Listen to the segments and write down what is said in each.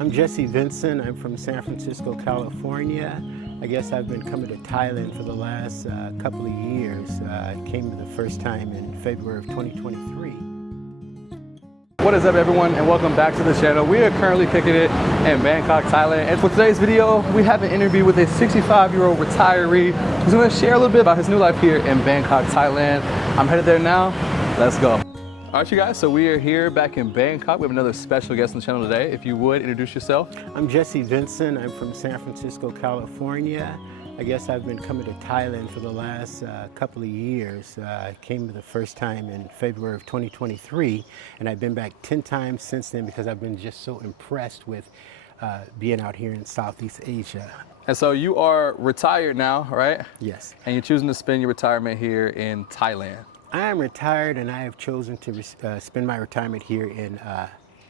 I'm Jesse Vincent. I'm from San Francisco, California. I guess I've been coming to Thailand for the last couple of years. I came the first time in February of 2023. What is up, everyone, and welcome back to the channel. We are currently kicking it in Bangkok, Thailand, and for today's video we have an interview with a 65-year-old retiree who's going to share a little bit about his new life here in Bangkok, Thailand. I'm headed there now. Let's go. All right, you guys, so we are here back in Bangkok. We have another special guest on the channel today. If you would introduce yourself. I'm Jesse Vincent. I'm from San Francisco, California. I guess I've been coming to Thailand for the last couple of years. I came the first time in February of 2023, and I've been back 10 times since then because I've been just so impressed with being out here in Southeast Asia. And so you are retired now, right? Yes. And you're choosing to spend your retirement here in Thailand. I am retired, and I have chosen to spend my retirement here in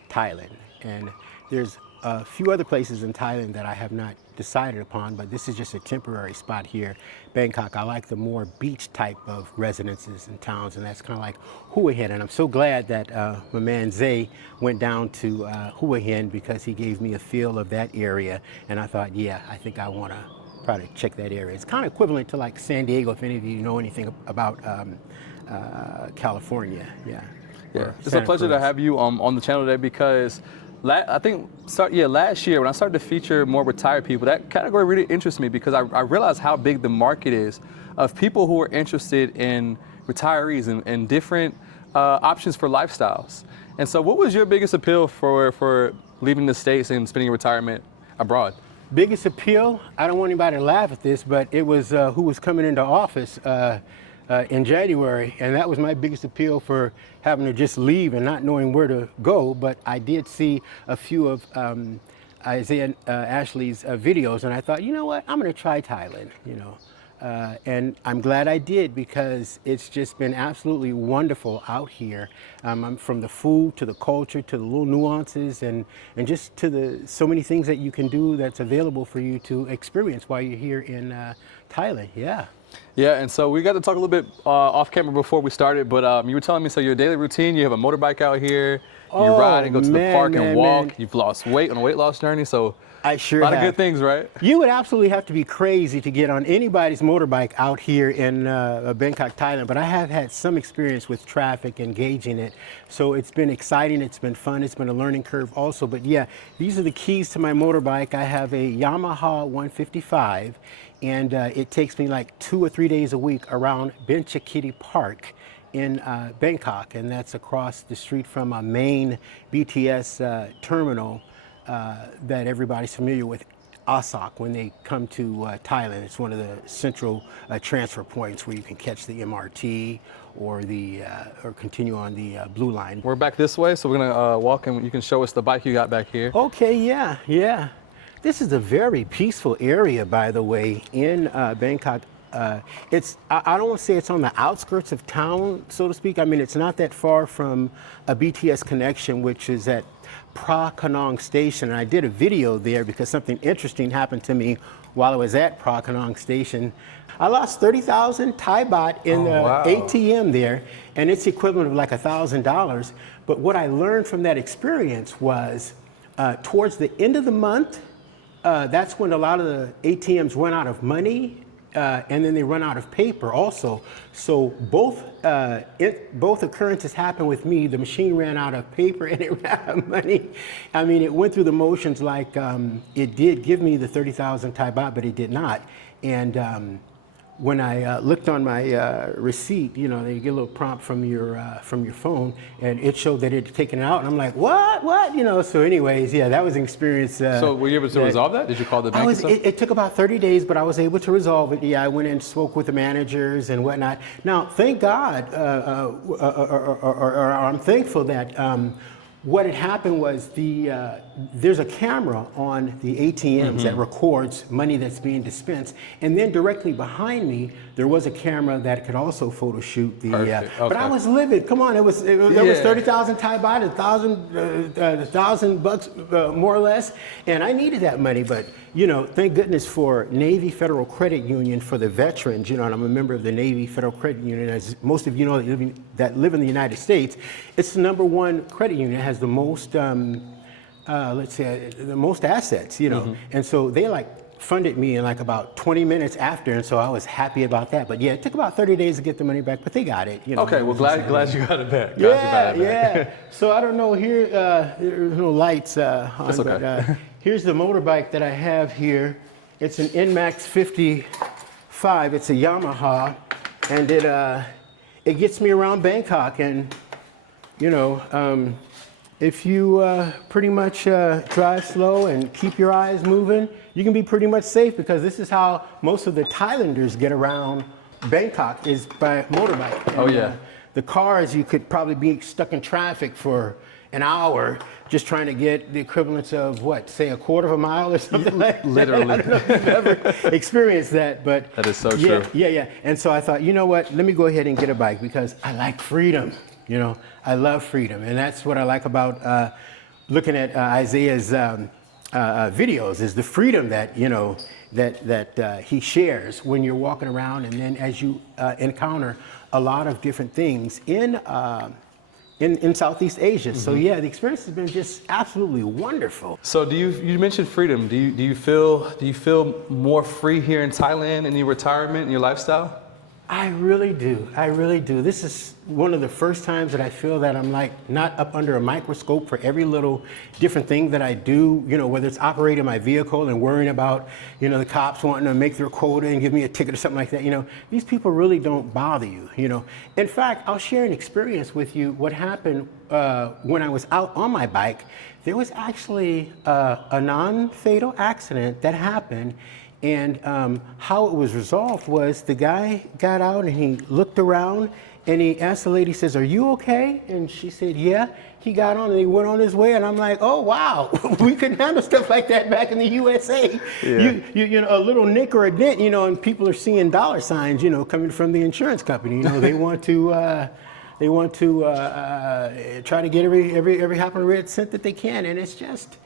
Thailand. And there's a few other places in Thailand that I have not decided upon, but this is just a temporary spot here, Bangkok. I like the more beach type of residences and towns, and that's kind of like Hua Hin. And I'm so glad that my man Zay went down to Hua Hin because he gave me a feel of that area. And I thought, yeah, I think I want to probably check that area. It's kind of equivalent to like San Diego, if any of you know anything about California. Yeah. It's a pleasure to have you on the channel today because I think last year when I started to feature more retired people, that category really interests me because I realized how big the market is of people who are interested in retirees and different options for lifestyles. And so what was your biggest appeal for leaving the States and spending your retirement abroad? Biggest appeal? I don't want anybody to laugh at this, but it was who was coming into office in January, and that was my biggest appeal for having to just leave and not knowing where to go. But I did see a few of Isaiah Ashley's videos, and I thought, you know what, I'm going to try Thailand, and I'm glad I did because it's just been absolutely wonderful out here. From the food to the culture to the little nuances and just to the so many things that you can do that's available for you to experience while you're here in Thailand. Yeah, and so we got to talk a little bit off camera before we started, but you were telling me, so your daily routine, you have a motorbike out here, you ride and go to the park and walk, you've lost weight on a weight loss journey, so I sure a lot have. of good things, right? You would absolutely have to be crazy to get on anybody's motorbike out here in Bangkok, Thailand, but I have had some experience with traffic and gauging it, so it's been exciting, it's been fun, it's been a learning curve also, but yeah, these are the keys to my motorbike. I have a Yamaha 155, and it takes me like 2 or 3 days a week around Benchakiti Park in Bangkok, and that's across the street from a main BTS terminal that everybody's familiar with, Asak, when they come to Thailand. It's one of the central transfer points where you can catch the MRT or or continue on the Blue Line. We're back this way, so we're gonna walk and you can show us the bike you got back here. Okay, yeah. This is a very peaceful area, by the way, in Bangkok. I don't want to say it's on the outskirts of town, so to speak. I mean, it's not that far from a BTS connection, which is at Pra Kanong Station. And I did a video there because something interesting happened to me while I was at Pra Kanong Station. I lost 30,000 Thai baht in the ATM there, and it's equivalent of like $1,000. But what I learned from that experience was towards the end of the month, that's when a lot of the ATMs run out of money, and then they run out of paper also. So both occurrences happened with me. The machine ran out of paper and it ran out of money. I mean, it went through the motions like it did give me the 30,000 Thai baht, but it did not. And when I looked on my receipt, you get a little prompt from your phone, and it showed that it had taken it out, and I'm like, what? So anyways, yeah, that was an experience. So were you able to resolve that? Did you call the bank? It took about 30 days, but I was able to resolve it. Yeah, I went and spoke with the managers and whatnot. Now, thank God, or I'm thankful that what had happened was there's a camera on the ATMs that records money that's being dispensed, and then directly behind me there was a camera that could also photo shoot the. But I was livid. Come on, there was 30,000 Thai baht, $1,000 more or less, and I needed that money. But thank goodness for Navy Federal Credit Union for the veterans. And I'm a member of the Navy Federal Credit Union. As most of you know that live in the United States, it's the #1 credit union. It has the most let's say, the most assets, you know. And so they like funded me in like about 20 minutes after, and so I was happy about that. But yeah, it took about 30 days to get the money back, but they got it. You know, Okay, well, glad you got it back. Yeah. So I don't know here. There's no lights on. That's okay. But here's the motorbike that I have here. It's an NMAX 55. It's a Yamaha, and it gets me around Bangkok. And you know, if you pretty much drive slow and keep your eyes moving, you can be pretty much safe, because this is how most of the Thailanders get around Bangkok, is by motorbike. And, oh yeah. The cars, you could probably be stuck in traffic for an hour just trying to get the equivalent of what, say, a quarter of a mile or something like that. Literally. I don't know if you've ever experienced that, but that is so true. Yeah. And so I thought, you know what, let me go ahead and get a bike, because I like freedom. You know, I love freedom, and that's what I like about looking at Isaiah's videos, is the freedom that, you know, that he shares when you're walking around, and then as you encounter a lot of different things in Southeast Asia. So yeah, the experience has been just absolutely wonderful. So you mentioned freedom. Do you feel more free here in Thailand in your retirement and your lifestyle? I really do. This is one of the first times that I feel that I'm like not up under a microscope for every little different thing that I do, you know, whether it's operating my vehicle and worrying about, you know, the cops wanting to make their quota and give me a ticket or something like that. You know, these people really don't bother you, you know. In fact, I'll share an experience with you. What happened when I was out on my bike, there was actually a non-fatal accident that happened. And how it was resolved was the guy got out and he looked around and he asked the lady, says, "Are you okay?" And she said, "Yeah." He got on and he went on his way, and I'm like, oh wow, we couldn't handle stuff like that back in the USA. Yeah. You know, a little nick or a dent, you know, and people are seeing dollar signs, you know, coming from the insurance company. You know, they want to try to get every hop and red cent that they can, and it's just,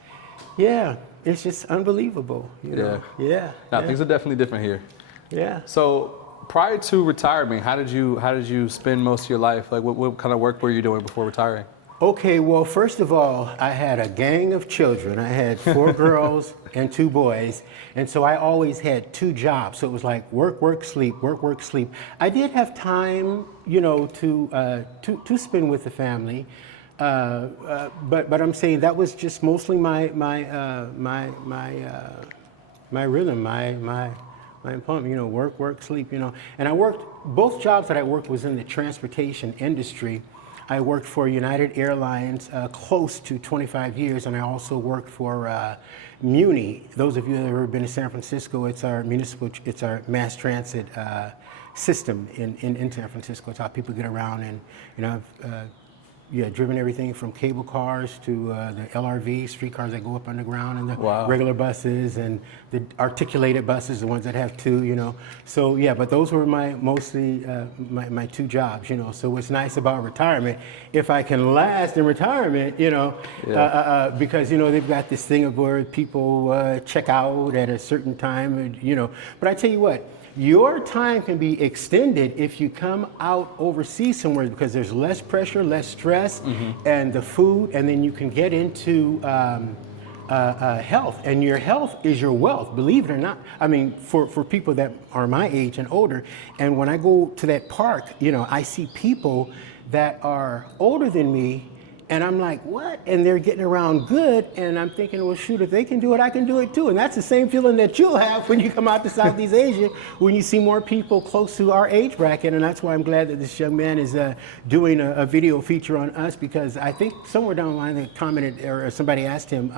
yeah. It's just unbelievable, you know? Yeah. Now things are definitely different here. Yeah. So prior to retirement, how did you spend most of your life? Like what kind of work were you doing before retiring? Okay, well, first of all, I had a gang of children. I had 4 girls and 2 boys, and so I always had 2 jobs. So it was like work, sleep, work, sleep. I did have time, you know, to spend with the family. But I'm saying that was just mostly my rhythm, my employment. You know, work, sleep. You know, and I worked. Both jobs that I worked was in the transportation industry. I worked for United Airlines close to 25 years, and I also worked for Muni. Those of you that have ever been to San Francisco, it's our mass transit system in San Francisco. It's how people get around, and you know. Driven everything from cable cars to the LRV, streetcars that go up underground, and the regular buses, and the articulated buses, the ones that have 2, you know. So yeah, but those were mostly my 2 jobs, you know. So what's nice about retirement, if I can last in retirement, you know, because, you know, they've got this thing of where people check out at a certain time, you know. But I tell you what, your time can be extended if you come out overseas somewhere, because there's less pressure, less stress, and the food, and then you can get into health. And your health is your wealth, believe it or not. I mean, for people that are my age and older, and when I go to that park, you know, I see people that are older than me, and I'm like, what? And they're getting around good, and I'm thinking, well, shoot, if they can do it, I can do it too. And that's the same feeling that you'll have when you come out to Southeast Asia, when you see more people close to our age bracket. And that's why I'm glad that this young man is doing a video feature on us, because I think somewhere down the line they commented, or somebody asked him,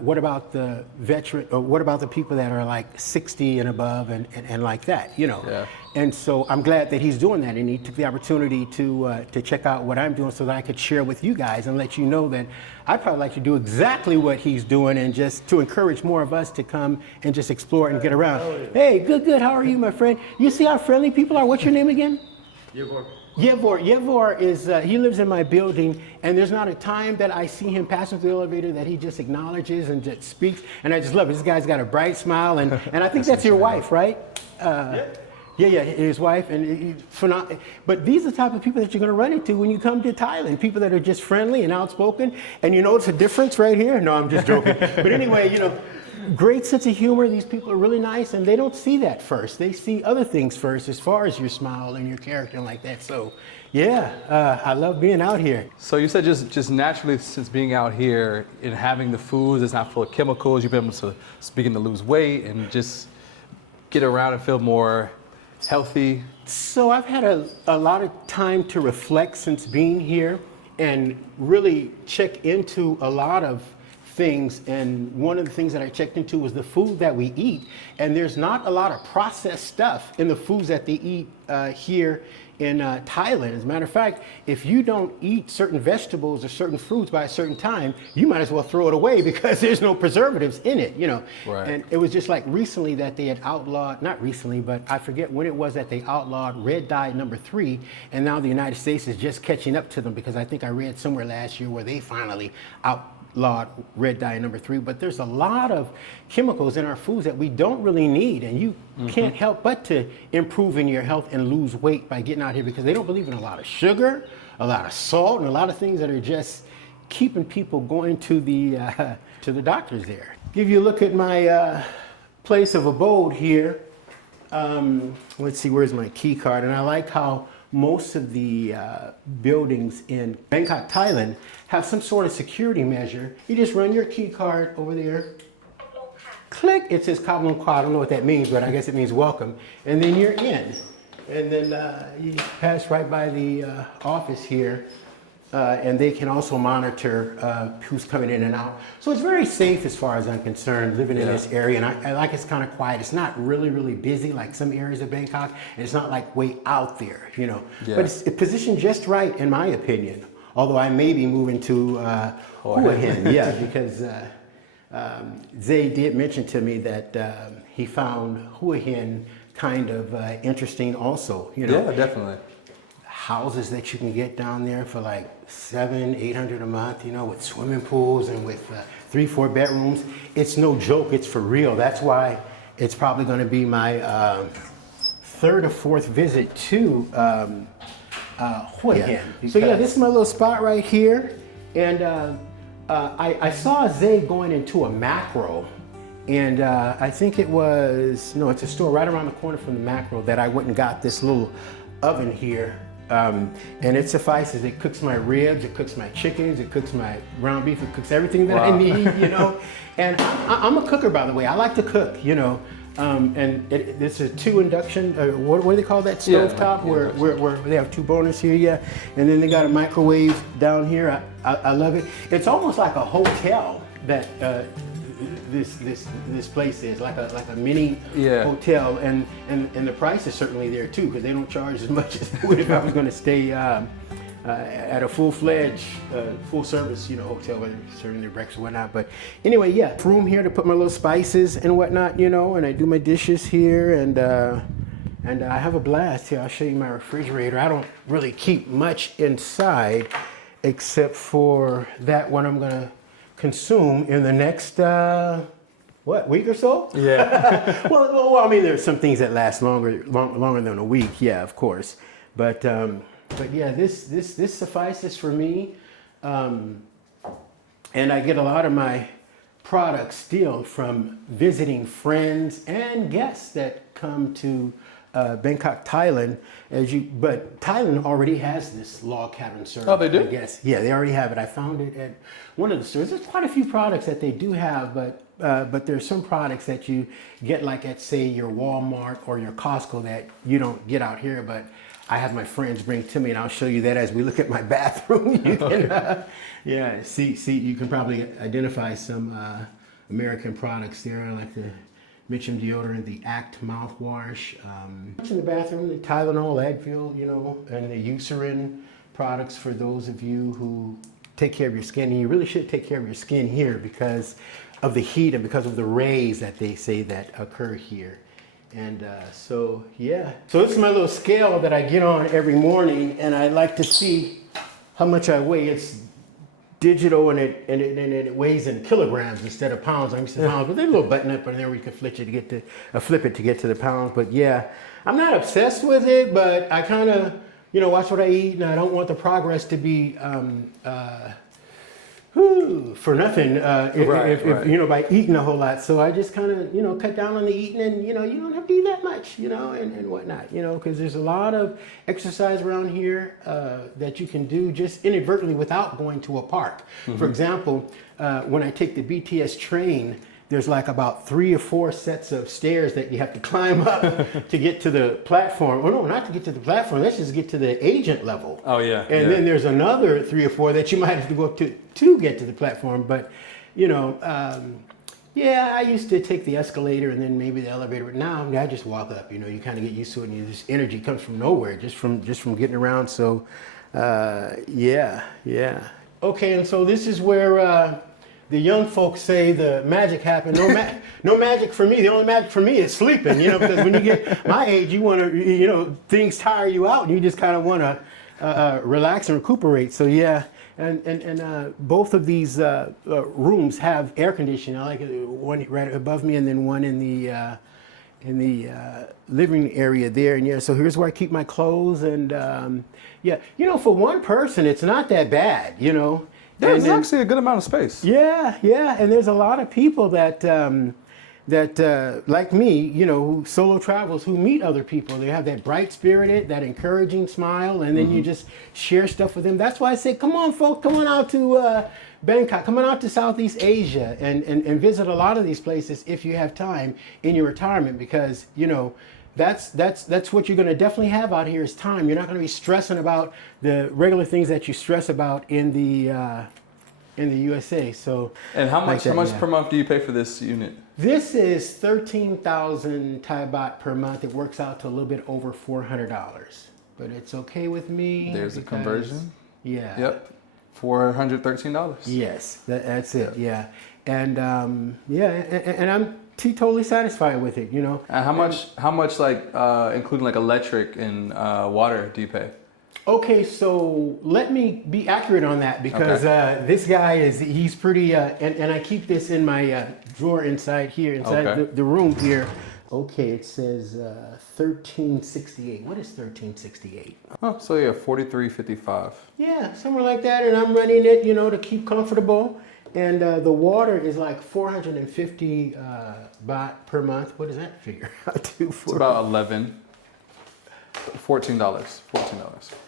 what about the veteran, or what about the people that are like 60 and above and like that, you know? Yeah. And so I'm glad that he's doing that, and he took the opportunity to check out what I'm doing so that I could share with you guys and let you know that I'd probably like to do exactly what he's doing, and just to encourage more of us to come and just explore and get around. Hey, good, how are you, my friend? You see how friendly people are? What's your name again? Yevor is, he lives in my building, and there's not a time that I see him passing through the elevator that he just acknowledges and just speaks, and I just love it. This guy's got a bright smile, and I think that's your wife, right? Yeah, his wife, and but these are the type of people that you're going to run into when you come to Thailand. People that are just friendly and outspoken, and you notice a difference right here. No, I'm just joking. But anyway, great sense of humor. These people are really nice, and they don't see that first. They see other things first, as far as your smile and your character and like that. So, yeah, I love being out here. So you said just naturally, since being out here and having the foods that's not full of chemicals, you've been able to begin to lose weight and just get around and feel more healthy. So I've had a lot of time to reflect since being here and really check into a lot of things. And one of the things that I checked into was the food that we eat. And there's not a lot of processed stuff in the foods that they eat here in Thailand. As a matter of fact, if you don't eat certain vegetables or certain fruits by a certain time, you might as well throw it away because there's no preservatives in it, Right. And it was just like recently that they had outlawed, not recently, but I forget when it was that they outlawed red dye number 3, and now the United States is just catching up to them because I think I read somewhere last year where they finally outlawed red dye number 3. But there's a lot of chemicals in our foods that we don't really need, and you can't help but to improve in your health and lose weight by getting out here because they don't believe in a lot of sugar, a lot of salt, and a lot of things that are just keeping people going to the doctors there. Give you a look at my place of abode here. Let's see, where's my key card? And I like how most of the buildings in Bangkok, Thailand have some sort of security measure. You just run your key card over there. Click, it says Kablon Kwa. I don't know what that means, but I guess it means welcome. And then you're in. And then you pass right by the office here. And they can also monitor who's coming in and out. So it's very safe as far as I'm concerned, living in this area. And I like it's kind of quiet. It's not really, really busy like some areas of Bangkok. And it's not like way out there, Yeah. But it's positioned just right, in my opinion. Although I may be moving to Hua Hin, because Zay did mention to me that he found Hua Hin kind of interesting also, Yeah, definitely. Houses that you can get down there for like $700-800 a month, with swimming pools and with 3-4 bedrooms. It's no joke. It's for real. That's why it's probably going to be my 3rd or 4th visit to Hua Hin. So yeah, this is my little spot right here, and I saw Zay going into a macro. And I think it's a store right around the corner from the macro that I went and got this little oven here. And it suffices. It cooks my ribs, it cooks my chickens, it cooks my ground beef, it cooks everything that I need, And I'm a cooker, by the way. I like to cook, And this is a 2 induction, what do they call that, stove top, where they have 2 burners here, And then they got a microwave down here. I love it. It's almost like a hotel that this place is like a mini hotel, and the price is certainly there too, because they don't charge as much as they would if I was going to stay at a full-fledged, full-service, hotel, where they're serving their breakfast and whatnot. But anyway, room here to put my little spices and whatnot, and I do my dishes here, and I have a blast here. I'll show you my refrigerator. I don't really keep much inside, except for that one I'm gonna consume in the next week or so? Yeah. well, I mean, there's some things that last longer than a week, of course. But yeah, this suffices for me, and I get a lot of my products still from visiting friends and guests that come to Bangkok, Thailand. But Thailand already has this log cabin service. Oh, they do? I guess. Yeah, they already have it. I found it at one of the stores. There's quite a few products that they do have, but there's some products that you get like at, say, your Walmart or your Costco that you don't get out here, but I have my friends bring to me, and I'll show you that as we look at my bathroom. You can, see, you can probably identify some American products there. I like to mention deodorant, the Act mouthwash. In the bathroom, the Tylenol, Advil, and the Eucerin products for those of you who take care of your skin. And you really should take care of your skin here because of the heat and because of the rays that they say that occur here. And so this is my little scale that I get on every morning, and I like to see how much I weigh. It's digital and it weighs in kilograms instead of pounds. I'm used to pounds, but there's a little button up in there where you can flip it to get to the pounds. But yeah, I'm not obsessed with it, but I kind of, watch what I eat, and I don't want the progress to be for nothing if by eating a whole lot. So I just kind of cut down on the eating, and you don't have to eat that much, and whatnot, because there's a lot of exercise around here that you can do just inadvertently without going to a park. For example, when I take the BTS train, there's like about 3 or 4 sets of stairs that you have to climb up to get to the platform. Oh no, not to get to the platform. Let's just get to the agent level. Oh yeah. And then there's another 3 or 4 that you might have to go up to get to the platform. But I used to take the escalator and then maybe the elevator. But now I just walk up. You kind of get used to it, and this energy comes from nowhere, just from getting around. So yeah. Okay, and so this is where. The young folks say the magic happened. No magic for me. The only magic for me is sleeping, because when you get my age, you want to, things tire you out, and you just kind of want to relax and recuperate. So yeah, and both of these rooms have air conditioning. I like one right above me, and then one in the living area there. And yeah, so here's where I keep my clothes. And for one person, it's not that bad, There's actually a good amount of space. Yeah, and there's a lot of people that like me, who solo travels, who meet other people. They have that bright spirited, that encouraging smile, and then you just share stuff with them. That's why I say, come on, folks, come on out to Bangkok, come on out to Southeast Asia, and visit a lot of these places if you have time in your retirement, because that's what you're going to definitely have out here is time. You're not going to be stressing about the regular things that you stress about in the USA. So. And how much per month do you pay for this unit? This is 13,000 Thai baht per month. It works out to a little bit over $400, but it's okay with me. There's a conversion. Yeah. Yep. $413. Yes, that's it. Yeah, and and I'm totally satisfied with it, And how much like including like electric and water do you pay? Okay, so let me be accurate on that, because this guy he's pretty and I keep this in my drawer inside the room here. Okay, it says 1368. What is 1368? Oh, so yeah, 43.55. Yeah, somewhere like that, and I'm running it, to keep comfortable. And the water is like 450 baht per month. What does that figure out to? It's about $14.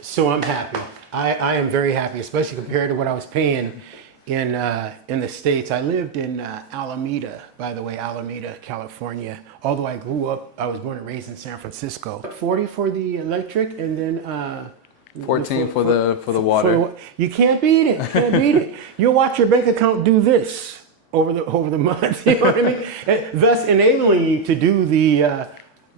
So I'm happy. I am very happy, especially compared to what I was paying in the States. I lived in Alameda, by the way, California. Although I was born and raised in San Francisco. 40 for the electric, and then 14 for the water. You can't beat it. You'll watch your bank account do this over the month. You know what I mean? And thus enabling you to do the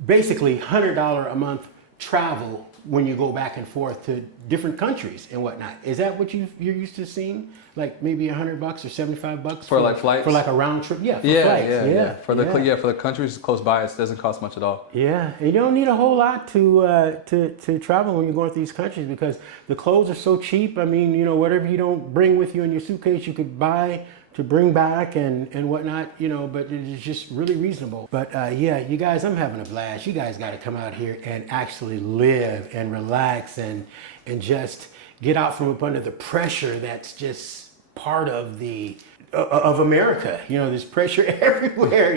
basically $100 a month travel when you go back and forth to different countries and whatnot. Is that what you're used to seeing? Like maybe $100 or $75 for like flights? For like a round trip? Yeah, for flights. For the countries close by, it doesn't cost much at all. Yeah, and you don't need a whole lot to travel when you're going to these countries, because the clothes are so cheap. I mean, whatever you don't bring with you in your suitcase, you could buy to bring back and whatnot, but it's just really reasonable. But you guys, I'm having a blast. You guys got to come out here and actually live and relax and just get out from up under the pressure that's just part of of America. There's pressure everywhere,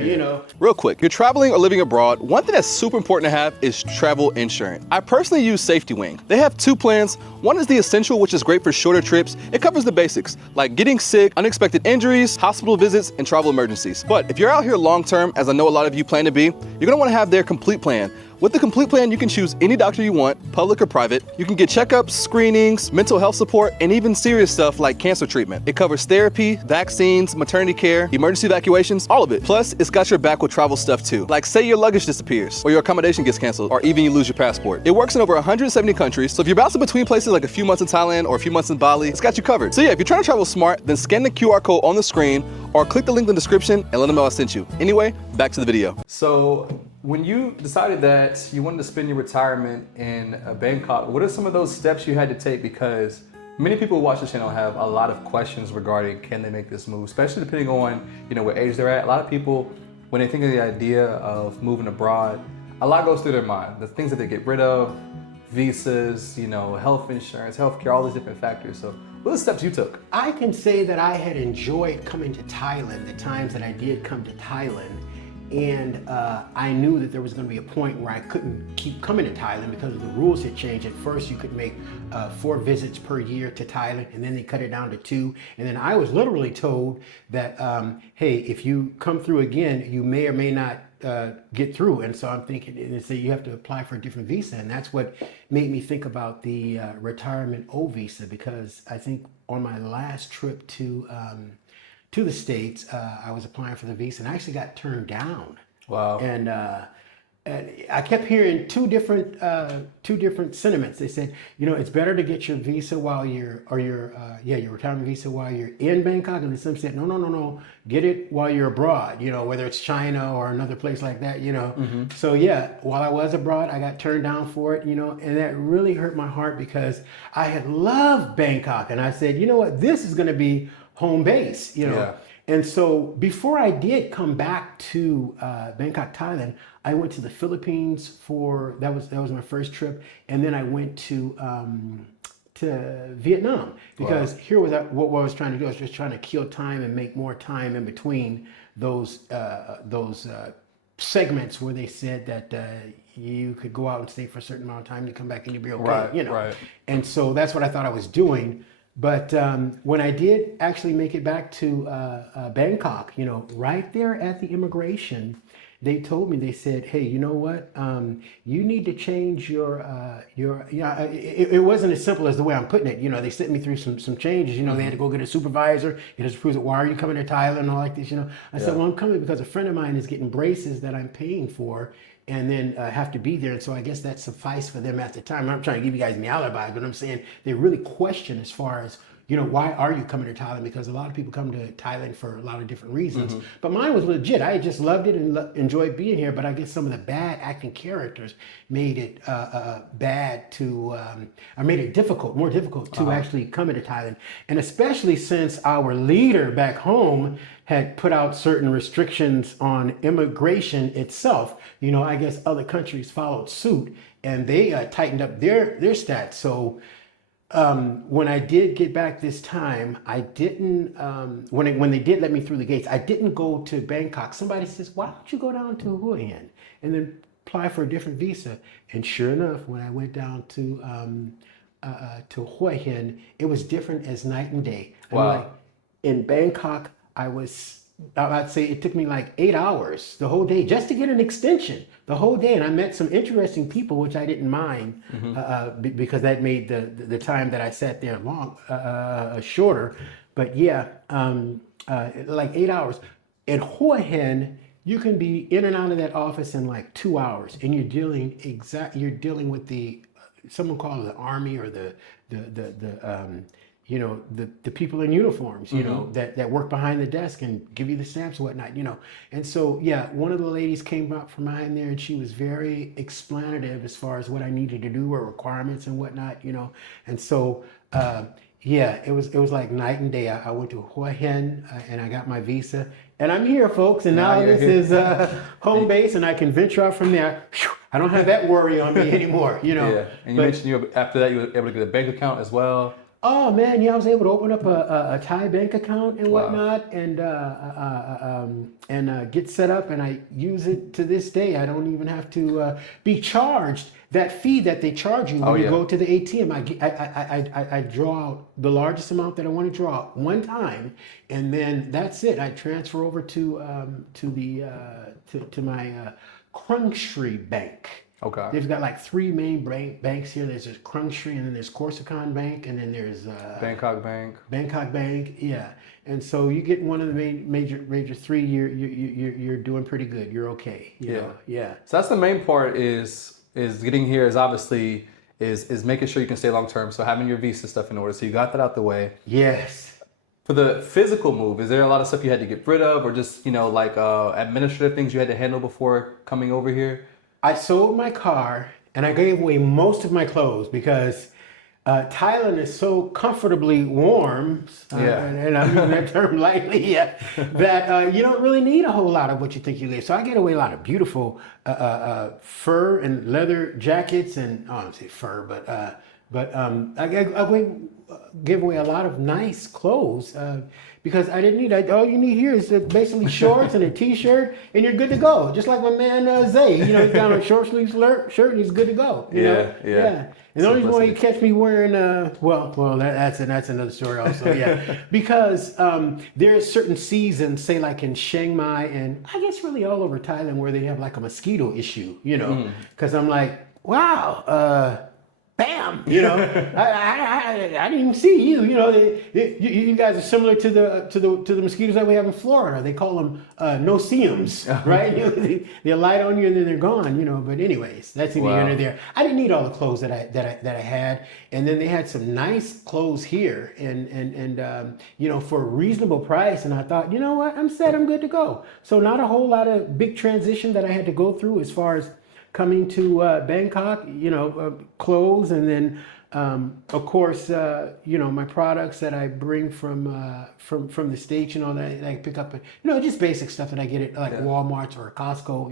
Real quick, you're traveling or living abroad, one thing that's super important to have is travel insurance. I personally use Safety Wing. They have 2 plans. One is the Essential, which is great for shorter trips. It covers the basics, like getting sick, unexpected injuries, hospital visits, and travel emergencies. But if you're out here long term, as I know a lot of you plan to be, you're gonna wanna have their Complete plan. With the Complete plan, you can choose any doctor you want, public or private. You can get checkups, screenings, mental health support, and even serious stuff like cancer treatment. It covers therapy, vaccines, maternity care, emergency evacuations, all of it. Plus, it's got your back with travel stuff too. Like say your luggage disappears, or your accommodation gets canceled, or even you lose your passport. It works in over 170 countries, so if you're bouncing between places like a few months in Thailand or a few months in Bali, it's got you covered. So yeah, if you're trying to travel smart, then scan the QR code on the screen, or click the link in the description and let them know I sent you. Anyway, back to the video. So, when you decided that you wanted to spend your retirement in Bangkok, what are some of those steps you had to take? Because Many people who watch the channel have a lot of questions regarding can they make this move, especially depending on what age they're at. A lot of people, when they think of the idea of moving abroad, a lot goes through their mind. The things that they get rid of, visas, health insurance, healthcare, all these different factors. So what are the steps you took? I can say that I had enjoyed coming to Thailand, the times that I did come to Thailand. And I knew that there was going to be a point where I couldn't keep coming to Thailand because of the rules had changed. At first, you could make 4 visits per year to Thailand, and then they cut it down to 2. And then I was literally told that, hey, if you come through again, you may or may not get through. And so I'm thinking, and they say you have to apply for a different visa. And that's what made me think about the retirement O visa, because I think on my last trip to the States, I was applying for the visa and I actually got turned down. Wow. And I kept hearing two different sentiments. They said, it's better to get your visa while your retirement visa while you're in Bangkok. And then some said, no, get it while you're abroad, whether it's China or another place like that, Mm-hmm. So yeah, while I was abroad, I got turned down for it, and that really hurt my heart because I had loved Bangkok. And I said, this is going to be home base, Yeah. And so before I did come back to Bangkok, Thailand, I went to the Philippines that was my first trip, and then I went to Vietnam because here was what I was trying to do. I was just trying to kill time and make more time in between those segments where they said that you could go out and stay for a certain amount of time and come back and you'd be okay, Right, right. And so that's what I thought I was doing. But when I did actually make it back to Bangkok, right there at the immigration, they told me, they said, hey, you know what? You need to change it wasn't as simple as the way I'm putting it. They sent me through some changes. They had to go get a supervisor. It just proves it. Why are you coming to Thailand and all like this? I said, well, I'm coming because a friend of mine is getting braces that I'm paying for and then have to be there. And so I guess that sufficed for them at the time. I'm not trying to give you guys any alibi, but I'm saying they really question as far as, why are you coming to Thailand? Because a lot of people come to Thailand for a lot of different reasons. Mm-hmm. But mine was legit. I just loved it and enjoyed being here. But I guess some of the bad acting characters made it made it more difficult to actually come into Thailand. And especially since our leader back home had put out certain restrictions on immigration itself. I guess other countries followed suit and they tightened up their stats. So when I did get back this time, I didn't, when they did let me through the gates, I didn't go to Bangkok. Somebody says, why don't you go down to Hue Hin and then apply for a different visa? And sure enough, when I went down to Hue Hin, it was different as night and day. Wow. I mean, like, in Bangkok, I'd say it took me like 8 hours the whole day just to get an extension the whole day. And I met some interesting people, which I didn't mind because that made the time that I sat there shorter. But yeah, like 8 hours. In Hue Hin, you can be in and out of that office in like 2 hours, and you're dealing with someone called the army or the people in uniforms, that work behind the desk and give you the stamps and whatnot, And so, yeah, one of the ladies came up from behind there and she was very explanative as far as what I needed to do or requirements and whatnot, And so, it was like night and day. I went to Hue Hin and I got my visa and I'm here, folks. And now this is home base and I can venture out from there. I don't have that worry on me anymore, Yeah, and you mentioned after that you were able to get a bank account as well. Oh man, yeah, I was able to open up a Thai bank account and whatnot, and get set up, and I use it to this day. I don't even have to be charged that fee that they charge you when you go to the ATM. I draw out the largest amount that I want to draw out one time, and then that's it. I transfer over to my Krung Sri Bank. Okay. They've got like 3 main banks here. There's Krung Sri, and then there's Corsican Bank, and then there's Bangkok Bank. Bangkok Bank, yeah. And so you get one of the major 3, you're doing pretty good. You're okay. You know? Yeah. So that's the main part is getting here is obviously is making sure you can stay long term. So having your visa stuff in order. So you got that out the way. Yes. For the physical move, is there a lot of stuff you had to get rid of, or just administrative things you had to handle before coming over here? I sold my car and I gave away most of my clothes because Thailand is so comfortably warm, Yeah. and I'm using that term lightly, that you don't really need a whole lot of what you think you need. So I get away a lot of beautiful fur and leather jackets, and I don't say fur, but give away a lot of nice clothes because I didn't need. All you need here is basically shorts and a t-shirt, and you're good to go. Just like my man Zay, he's got on a short sleeve shirt, and he's good to go. You know? Yeah. And the only reason why you catch me wearing, that's another story also, yeah. Because there's certain seasons, say like in Chiang Mai and I guess really all over Thailand where they have like a mosquito issue, because I'm like, wow, bam, I didn't even see you. You guys are similar to the mosquitoes that we have in Florida. They call them no-see-ums, right? They light on you and then they're gone. But anyways, that's either here or there. I didn't need all the clothes that I had, and then they had some nice clothes here, and for a reasonable price. And I thought, you know what, I'm set. I'm good to go. So not a whole lot of big transition that I had to go through as far as coming to Bangkok, clothes, and then of course, my products that I bring from the States and all that I pick up, just basic stuff that I get at like Walmart or Costco,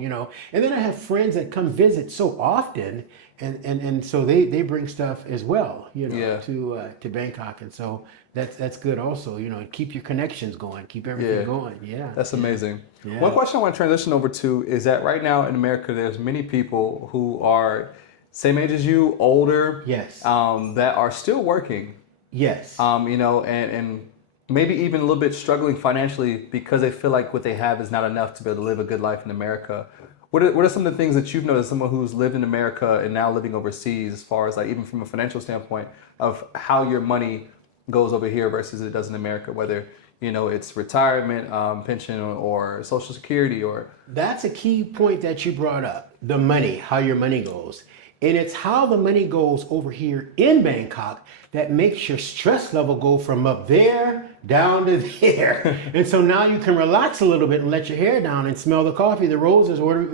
and then I have friends that come visit so often, and so they bring stuff as well, to Bangkok, and so that's good also, keep your connections going, keep everything going. Yeah, that's amazing. Yeah. One question I want to transition over to is that right now in America, there's many people who are same age as you, older, yes, that are still working, yes, and maybe even a little bit struggling financially because they feel like what they have is not enough to be able to live a good life in America. What are some of the things that you've noticed, someone who's lived in America and now living overseas, as far as like even from a financial standpoint of how your money goes over here versus it does in America, whether it's retirement, pension, or Social Security, or... That's a key point that you brought up, the money, how your money goes. And it's how the money goes over here in Bangkok that makes your stress level go from up there down to there. And so now you can relax a little bit and let your hair down and smell the coffee, the roses, or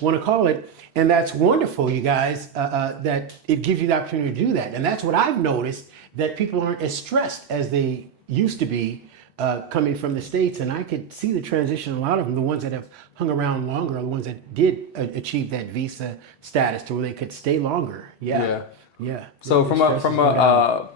want to call it. And that's wonderful, you guys, that it gives you the opportunity to do that. And that's what I've noticed, that people aren't as stressed as they used to be coming from the States. And I could see the transition. A lot of them, the ones that have hung around longer, are the ones that did achieve that visa status to where they could stay longer. Yeah. So from a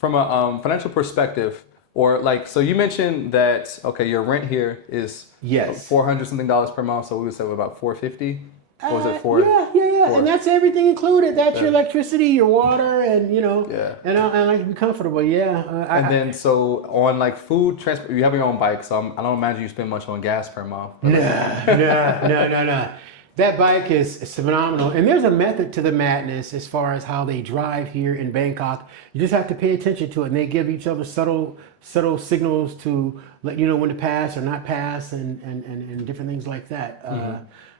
financial perspective, or like, so you mentioned that, okay, your rent here is $400 something per month. So we would say about $450. Or was it $4? Yeah. And that's everything included. That's your electricity, your water, and and I like to be comfortable. And then so on like food, transport, you have your own bike, so I don't imagine you spend much on gas per month. No. That bike is phenomenal, and there's a method to the madness as far as how they drive here in Bangkok. You just have to pay attention to it, and they give each other subtle signals to let you know when to pass or not pass, and different things like that.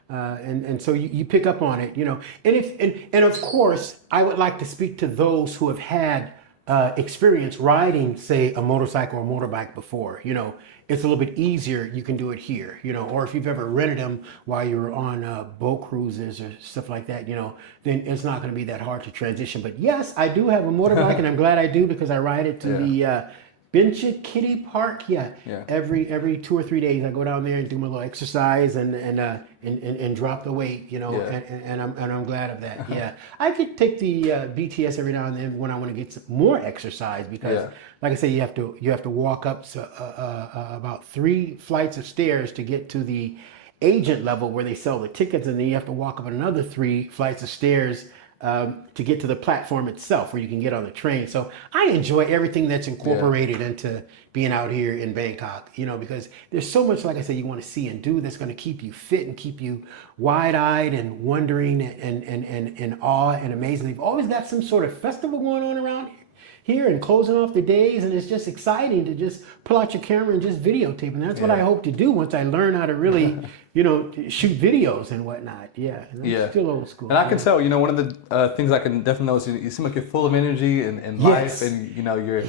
And so you pick up on it, and of course I would like to speak to those who have had experience riding, say, a motorcycle or motorbike before. It's a little bit easier. You can do it here, or if you've ever rented them while you're on boat cruises or stuff like that, then it's not going to be that hard to transition. But yes, I do have a motorbike, and I'm glad I do, because I ride it to the Bencha Kitty Park. Every 2 or 3 days I go down there and do my little exercise and drop the weight, and I'm glad of that. I could take the BTS every now and then when I want to get some more exercise, because like I say, you have to walk up about 3 flights of stairs to get to the agent level where they sell the tickets, and then you have to walk up another 3 flights of stairs to get to the platform itself where you can get on the train. So I enjoy everything that's incorporated into being out here in Bangkok, because there's so much, like I said, you want to see and do that's going to keep you fit and keep you wide-eyed and wondering and in awe and amazing. They've always got some sort of festival going on around here and closing off the days, and it's just exciting to just pull out your camera and just videotape. And that's what I hope to do once I learn how to really, shoot videos and whatnot. I'm still old school. And I can tell, one of the things I can definitely notice, you seem like you're full of energy and life, and you're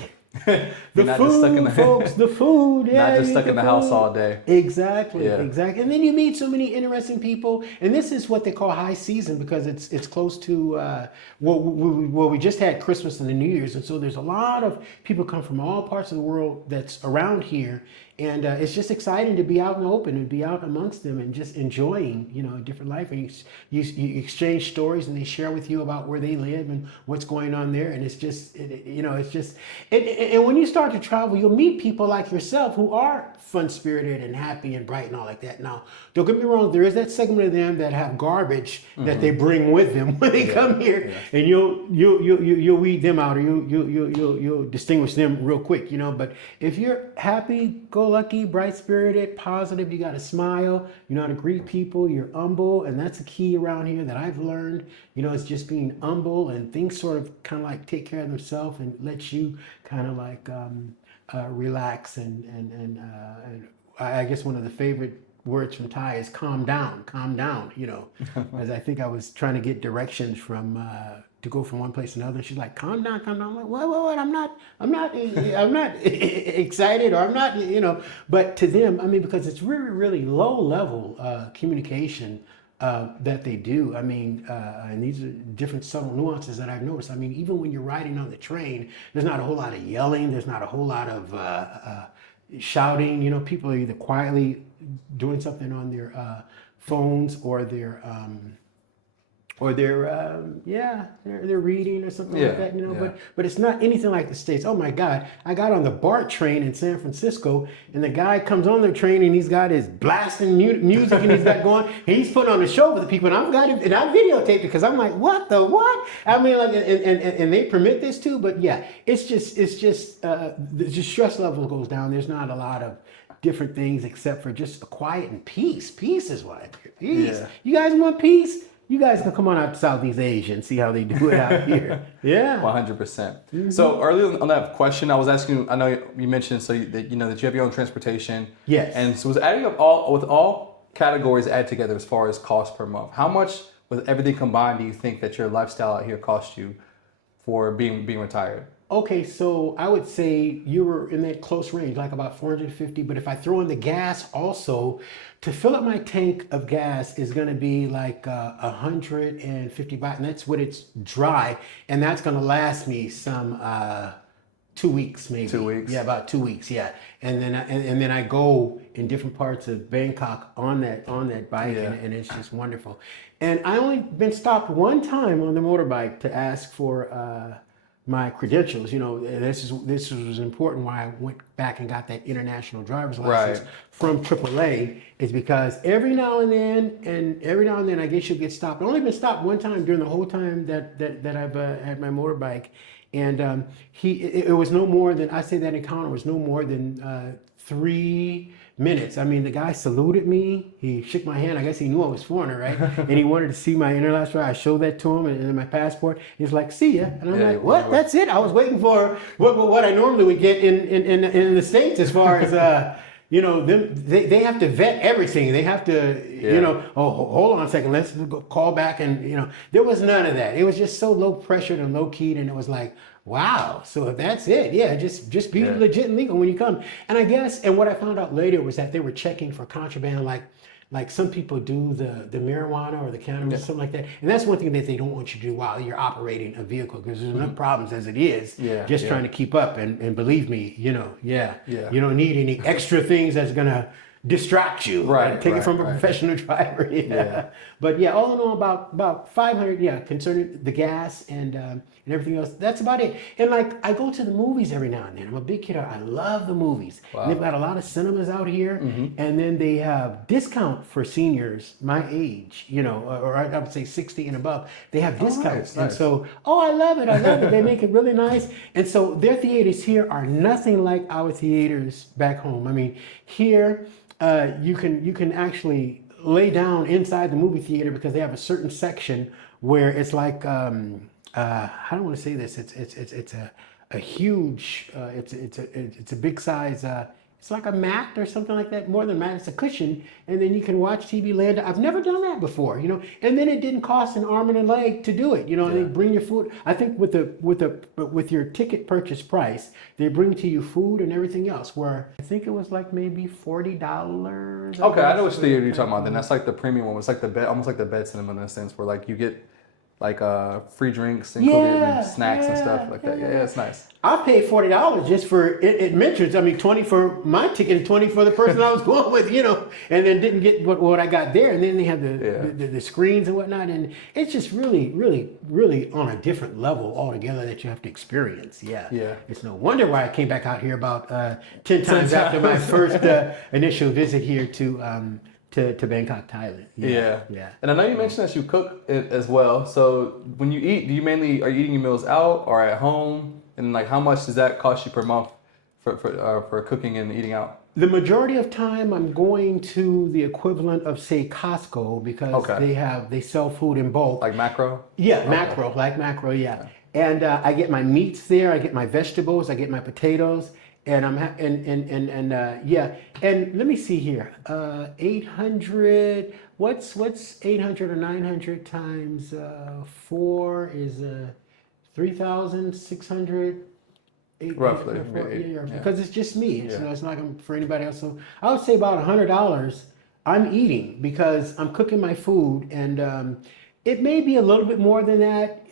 The not food, just stuck in the folks, the food. Yeah, not just you stuck eat in the the house food. all day. Exactly, Yeah. exactly. And then you meet so many interesting people. And this is what they call high season because it's close to we just had Christmas and the New Year's, and so there's a lot of people come from all parts of the world that's around here. And it's just exciting to be out in the open and be out amongst them and just enjoying, a different life. And you exchange stories and they share with you about where they live and what's going on there. And it's just, and when you start to travel, you'll meet people like yourself who are fun spirited and happy and bright and all like that. Now, don't get me wrong, there is that segment of them that have garbage that they bring with them when they come here, and you'll weed them out, or you'll distinguish them real quick, But if you're happy, go lucky, bright spirited, positive, you got a smile, you know how to greet people, you're humble, and that's a key around here that I've learned. It's just being humble, and things sort of kind of like take care of themselves and let you kind of like relax and I guess one of the favorite words from Thai is calm down, as I think I was trying to get directions from to go from one place to another. She's like, calm down, calm down. I'm like, what? I'm not excited, or I'm not, but to them, I mean, because it's really, really low level communication that they do. I mean, and these are different subtle nuances that I've noticed. I mean, even when you're riding on the train, there's not a whole lot of yelling. There's not a whole lot of shouting. People are either quietly doing something on their phones or they're reading or something like that, But it's not anything like the States. Oh my God, I got on the BART train in San Francisco, and the guy comes on the train and he's got his blasting music and he's got going, and he's putting on a show for the people, and I videotaped it because I'm like, what the what? I mean, like, and they permit this too, but yeah, it's just the stress level goes down. There's not a lot of different things except for just a quiet and peace. Peace is what I hear. Peace. Yeah. You guys want peace? You guys can come on out to Southeast Asia and see how they do it out here. Yeah. 100%. So earlier on that question, I was asking, I know you mentioned that you have your own transportation. Yes. And so was adding up all categories added together as far as cost per month, how much with everything combined do you think that your lifestyle out here cost you for being retired? Okay, so I would say you were in that close range, like about 450. But if I throw in the gas also, to fill up my tank of gas is going to be like 150 baht, and that's when it's dry, and that's going to last me some 2 weeks maybe. 2 weeks. Yeah, about 2 weeks. Yeah, and then I go in different parts of Bangkok on that bike, and it's just wonderful. And I only been stopped one time on the motorbike to ask for my credentials. This was important why I went back and got that international driver's license from AAA, is because every now and then I guess you'll get stopped. I've only been stopped one time during the whole time that I've had my motorbike, and it was no more than, I say that encounter was no more than 3 minutes. I mean, the guy saluted me. He shook my hand. I guess he knew I was foreigner, right? And he wanted to see my international. I showed that to him and my passport. He's like, "See ya." And I'm like, "What? That's it?" I was waiting for what I normally would get in the States as far as they have to vet everything. They have to hold on a second. Let's go call back, and there was none of that. It was just so low pressured and low keyed, and it was like, wow, so if that's it, just be legit and legal when you come. And I guess, and what I found out later was that they were checking for contraband, like some people do the marijuana or the cannabis, something like that. And that's one thing that they don't want you to do while you're operating a vehicle, because there's enough problems as it is, trying to keep up. And believe me, you don't need any extra things that's gonna distract you. Take it from a professional driver. But all in all, about 500. Concerning the gas and everything else, that's about it. And like, I go to the movies every now and then. I'm a big kid. I love the movies. Wow. And they've got a lot of cinemas out here, and then they have discount for seniors my age, or I would say 60 and above. They have discounts, nice. And so I love it. They make it really nice. And so their theaters here are nothing like our theaters back home. I mean, here you can actually lay down inside the movie theater because they have a certain section where it's like I don't want to say this. It's a huge. It's a big size. it's like a mat or something like that. More than a mat, it's a cushion, and then you can watch TV land. I've never done that before, you know. And then it didn't cost an arm and a leg to do it, you know. And they bring your food. I think with your ticket purchase price, they bring to you food and everything else. Where I think it was like maybe $40. Okay, I know which theater you're talking about. Then that's like the premium one. It's like the bed, almost like the bed cinema in a sense, where like you get like free drinks included and snacks and stuff like that. Yeah, it's nice. I paid $40 just for admissions. I mean, 20 for my ticket and 20 for the person I was going with, you know, and then didn't get what I got there. And then they have the screens and whatnot. And it's just really, really, really on a different level altogether that you have to experience. Yeah. It's no wonder why I came back out here about 10 times after my first initial visit here to Bangkok, Thailand. Yeah. And I know you mentioned that you cook it as well. So when you eat, are you eating your meals out or at home? And like, how much does that cost you per month for cooking and eating out? The majority of time, I'm going to the equivalent of, say, Costco, because they sell food in bulk. Like macro? Yeah, macro, like macro, yeah. And I get my meats there, I get my vegetables, I get my potatoes, and and let me see here, 800. What's 800 or 900 times 4 is 3,600. Roughly. Because it's just me. It's not for anybody else. So I would say about $100 I'm eating because I'm cooking my food, and it may be a little bit more than that,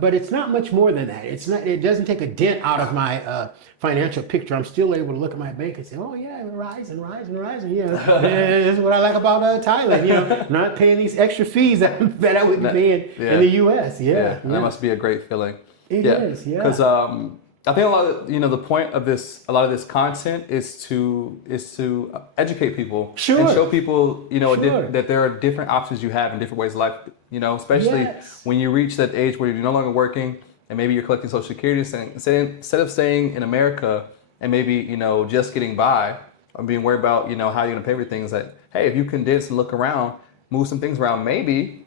but it's not much more than that. It doesn't take a dent out of my financial picture. I'm still able to look at my bank and say, oh yeah, rising. You know, this is what I like about Thailand. You know, not paying these extra fees that I would be paying in the U.S. Yeah. That must be a great feeling. It is. Because I think a lot of the point of a lot of this content is to educate people and show people, you know, that there are different options you have in different ways of life. You know, especially when you reach that age where you're no longer working and maybe you're collecting Social Security. Instead of staying in America and maybe, you know, just getting by or being worried about, you know, how you're gonna pay for things, that hey, if you condense and look around, move some things around, maybe,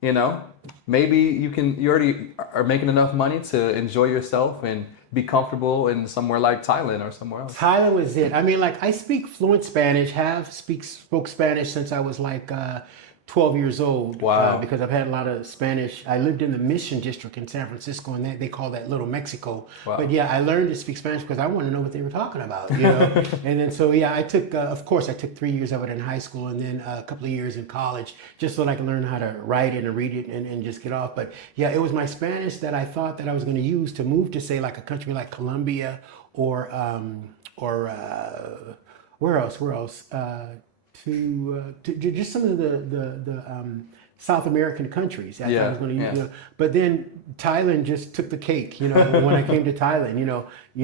you know, maybe you already are making enough money to enjoy yourself and be comfortable in somewhere like Thailand or somewhere else. Thailand was it. I mean, like, I speak fluent Spanish, spoke Spanish since I was like 12 years old. Wow. Because I've had a lot of Spanish. I lived in the Mission District in San Francisco, and they call that Little Mexico. Wow. But yeah, I learned to speak Spanish because I wanted to know what they were talking about, you know. And then so yeah, I took, of course, I took 3 years of it in high school, and then a couple of years in college, just so that I could learn how to write it and read it and just get off. But yeah, it was my Spanish that I thought that I was going to use to move to, say, like a country like Colombia or where else? To just some of the South American countries. I thought I was going to use, you know, but then Thailand just took the cake, you know, when I came to Thailand, you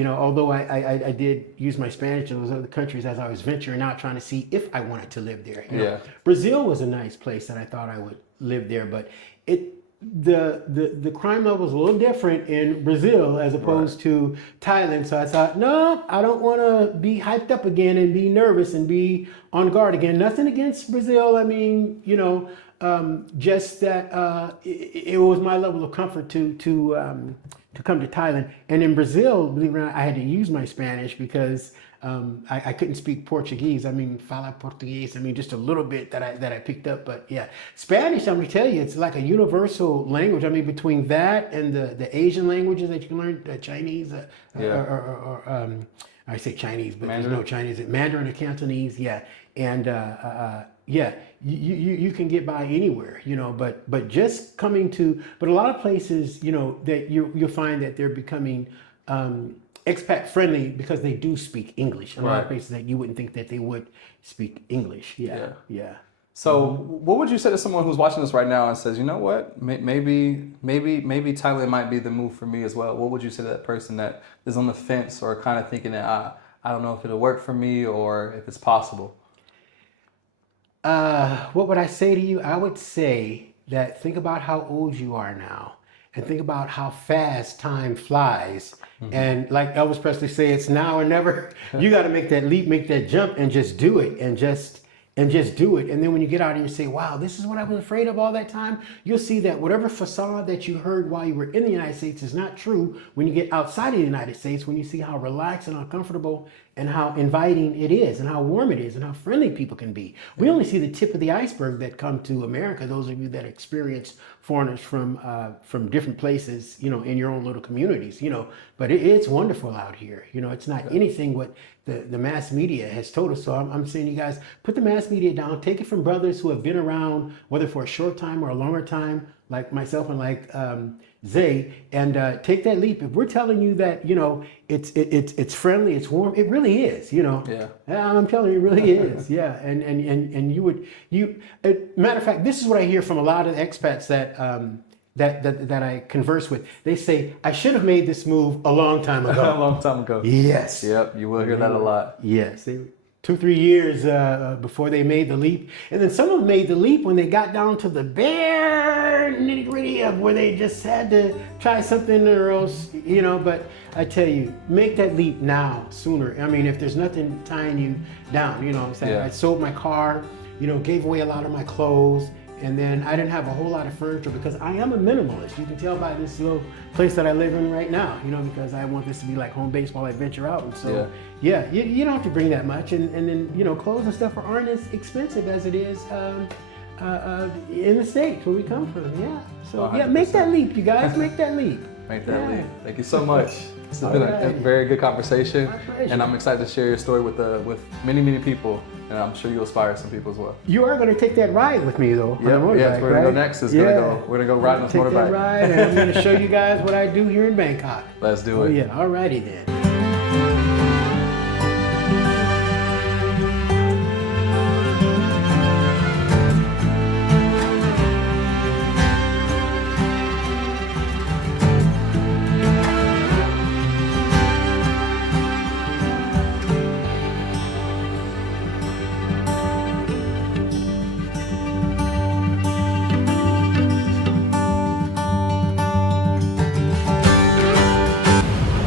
know, although I did use my Spanish in those other countries as I was venturing out, trying to see if I wanted to live there. You know? Brazil was a nice place that I thought I would live there, but the crime level is a little different in Brazil as opposed to Thailand. So I thought, no, I don't want to be hyped up again and be nervous and be on guard again. Nothing against Brazil. I mean, you know, just that it was my level of comfort to come to Thailand. And in Brazil, believe it or not, I had to use my Spanish because I couldn't speak Portuguese. I mean, fala português. I mean, just a little bit that I picked up. But yeah, Spanish, I'm going to tell you, it's like a universal language. I mean, between that and the Asian languages that you can learn, Chinese, I say Chinese, but Mandarin. There's no Chinese. Mandarin or Cantonese, yeah. And yeah, you can get by anywhere, you know. But just coming to, but a lot of places, you know, that you'll find that they're becoming expat friendly because they do speak English. A lot of places that you wouldn't think that they would speak English. Yeah. So, what would you say to someone who's watching this right now and says, you know what, maybe Thailand might be the move for me as well? What would you say to that person that is on the fence or kind of thinking that I don't know if it'll work for me or if it's possible? What would I say to you? I would say that think about how old you are now. And think about how fast time flies. Mm-hmm. And like Elvis Presley say, it's now or never. You got to make that leap, make that jump, and just do it, and just do it. And then when you get out and you say, wow, this is what I was afraid of all that time, you'll see that whatever facade that you heard while you were in the United States is not true when you get outside of the United States, when you see how relaxed and uncomfortable and how inviting it is and how warm it is and how friendly people can be. We only see the tip of the iceberg that come to America, those of you that experience foreigners from different places, you know, in your own little communities, you know, but it's wonderful out here. You know, it's not anything what the mass media has told us. So I'm saying, you guys, put the mass media down, take it from brothers who have been around, whether for a short time or a longer time, like myself and like Zay, and take that leap. If we're telling you that, you know, it's friendly, it's warm, it really is, you know. Yeah. I'm telling you, it really is. Yeah. And matter of fact, this is what I hear from a lot of expats that I converse with. They say, I should have made this move a long time ago. A long time ago. Yes. Yep, you will hear that a lot. Yes. 2-3 years before they made the leap. And then some of them made the leap when they got down to the bare nitty-gritty of where they just had to try something or else, you know. But I tell you, make that leap now, sooner. I mean, if there's nothing tying you down, you know what I'm saying? Yeah. I sold my car, you know, gave away a lot of my clothes. And then I didn't have a whole lot of furniture because I am a minimalist. You can tell by this little place that I live in right now, you know, because I want this to be like home base while I venture out. And so, yeah, you don't have to bring that much. And then, you know, clothes and stuff aren't as expensive as it is in the States where we come from. Yeah. So, 100%. yeah, make that leap, you guys. Make that leap. Make that leap. Thank you so much. This has been a very good conversation. My pleasure. And I'm excited to share your story with many, many people. And I'm sure you'll inspire some people as well. You are going to take that ride with me, though. Yeah, we're gonna go next. We're gonna go ride on this motorbike. Take that ride, and I'm going to show you guys what I do here in Bangkok. Let's do it. Yeah, alrighty then.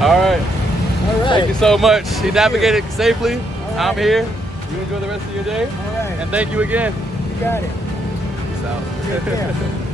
All right. Thank you so much. You navigated safely. I'm here. You enjoy the rest of your day. All right. And thank you again. You got it. Peace out. Take care.